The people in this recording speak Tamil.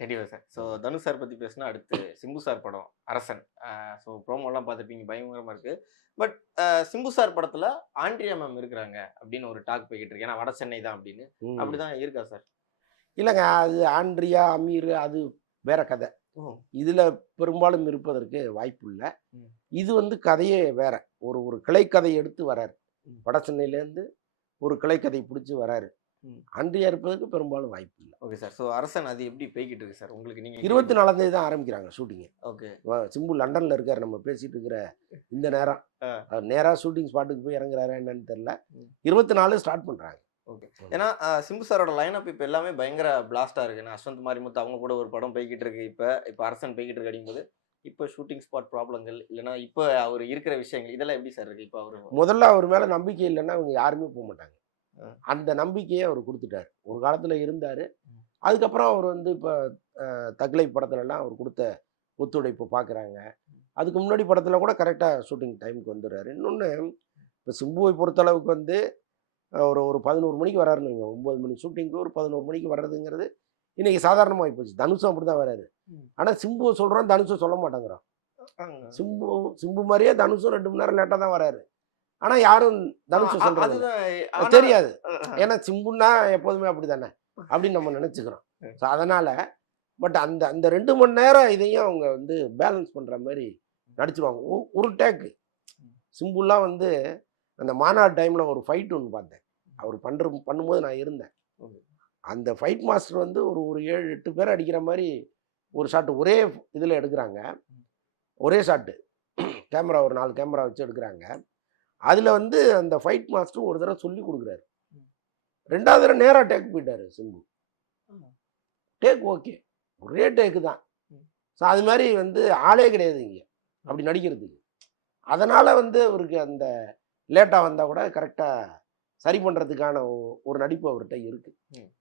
கண்டிப்பா சார். ஸோ தனுஷ் சார் பத்தி பேசினா அடுத்து சிம்பு சார் படம் அரசன். ஸோ ப்ரோமோலாம் பார்த்துருப்பீங்க பயங்கரமா இருக்கு. பட் சிம்பு சார் படத்துல ஆண்ட்ரியா மேம் இருக்கிறாங்க அப்படின்னு ஒரு டாக் போய்க்கிட்டு இருக்கு. ஏன்னா வட சென்னை தான் அப்படின்னு. ம். அப்படிதான் இருக்கா சார்? இல்லங்க. அது ஆண்ட்ரியா, அமீர் அது வேற கதை. ஓ! இதுல பெரும்பாலும் இருப்பதற்கு வாய்ப்பு இல்ல. ம். இது வந்து கதையே வேற. ஒரு ஒரு கிளைக்கதை எடுத்து வராரு. ம். வட சென்னையிலேருந்து ஒரு கிளைக்கதை புடிச்சு வராரு. ம். ஆண்ட்ரியா இருப்பதற்கு பெரும்பாலும் வாய்ப்பு இல்ல. Okay sir. ஸோ அரசன் அது எப்படி போய்க்கிட்டு இருக்கு சார்? உங்களுக்கு நீங்க 24ஆம் தேதி தான் ஆரம்பிக்கிறாங்க ஷூட்டிங்க. ஓகே. சிம்பு லண்டன்ல இருக்காரு. நம்ம பேசிட்டு இருக்கிற இந்த நேரம். ஆ. அவர் நேரா ஷூட்டிங் ஸ்பாட்டுக்கு போய் இறங்குறாரா என்னன்னு தெரியல. ம். 24 ஸ்டார்ட் பண்றாங்க. ஓகே. ஏன்னா சிம்பு சாரோட லைனப் இப்ப எல்லாமே பயங்கர பிளாஸ்ட்டா இருக்கு. ஏன்னா அஸ்வந்த் மாரிமுத்து அவங்க கூட ஒரு படம் போய்க்கிட்டு இருக்கு. இப்ப அரசன் போய்க்கிட்டு இருக்கு அப்படிங்கும்போது, இப்ப ஷூட்டிங் ஸ்பாட் ப்ராப்ளங்கள் இல்லன்னா இப்ப அவரு இருக்கிற விஷயங்கள் இதெல்லாம் எப்படி சார் இருக்கு? இப்ப அவரு முதல்ல அவர் மேல நம்பிக்கை இல்லன்னா இவங்க யாருமே போமாட்டாங்க. ஆ. அந்த நம்பிக்கைய அவரு குடுத்துட்டாரு. ஒரு காலத்துல இருந்தாரு. ம். அதுக்கப்புறம் அவர் வந்து இப்ப தக்லை படத்துலலாம் அவர் குடுத்த ஒத்துழைப்பு பார்க்குறாங்க. அதுக்கு முன்னாடி படத்துல கூட கரெக்ட்டா ஷூட்டிங் டைமுக்கு வந்துடுறாரு. இன்னொன்னு இப்ப சிம்புவை பொறுத்தளவுக்கு வந்து ஒரு ஒரு 11 மணிக்கு வராருன்னு வைங்க. 9 மணி ஷூட்டிங்க்கு ஒரு 11 மணிக்கு வர்றதுங்கிறது இன்னைக்கு சாதாரணமாகி போச்சு. தனுஷும் அப்படிதான் வராரு. ம். ஆனா சிம்புவ சொல்றோம், தனுஷ சொல்ல மாட்டேங்கிறோம். சிம்பு சிம்பு மாரியே தனுஷும் 2 மணி நேரம் லேட்டா தான் வராரு. ஆனா யாரும் தனுஷ சொல்றது இல்ல. அதுதான் ஆனா தெரியாது. ஏன்னா சிம்புன்னா எப்போதுமே அப்படிதானே அப்படின்னு நம்ம நினைச்சுக்கிறோம். ஸோ அதனால பட் அந்த அந்த 2 மணி நேரம் இதையும் அவங்க வந்து பேலன்ஸ் பண்ற மாதிரி நடிச்சிருவாங்க. ஒரு டேக்கு. சிம்புலாம் வந்து அந்த மாநாடு டைம்ல ஒரு ஃபைட் ஒன்று பார்த்தேன். அவர் பண்ணும்போது நான் இருந்தேன். ஓகே. அந்த ஃபைட் மாஸ்டர் வந்து ஒரு ஒரு 7, 8 பேர் அடிக்கிற மாதிரி ஒரு ஷாட் ஒரே இதில் எடுக்கிறாங்க. ஒரே ஷாட்டு. கேமரா ஒரு 4 கேமரா வச்சு எடுக்கிறாங்க. அதில் வந்து அந்த ஃபைட் மாஸ்டர் ஒரு தடவை சொல்லி கொடுக்குறாரு. 2வது தடவை நேராக டேக் போயிட்டாரு சிம்பு. Take okay. ஒரே டேக்கு தான். ஸோ அது மாதிரி வந்து ஆளே கிடையாது இங்கே அப்படி நடிக்கிறதுக்கு. அதனால் வந்து அவருக்கு அந்த லேட்டாக வந்தால் கூட கரெக்டாக சரி பண்ணுறதுக்கான ஒரு நடிப்பு அவர்கிட்ட இருக்குது.